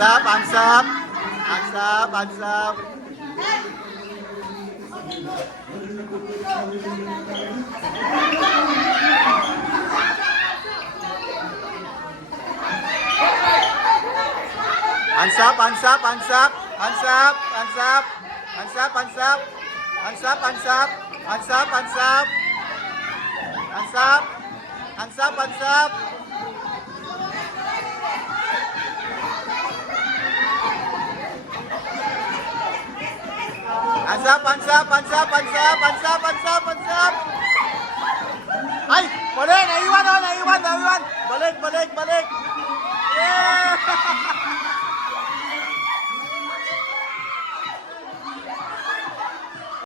Ansap, ansap. Ansap, ansap. Ansap, ansap, ansap. Ansap, ansap. Ansap, ansap. Ansap, ansap. Ansap, ansap. Ansap. Ansap, ansap. Ansap, ansap, ansap, ansap, ansap, ansap, ansap. Ay, balik, naiwan, naiwan, naiwan. Balik, balik, balik.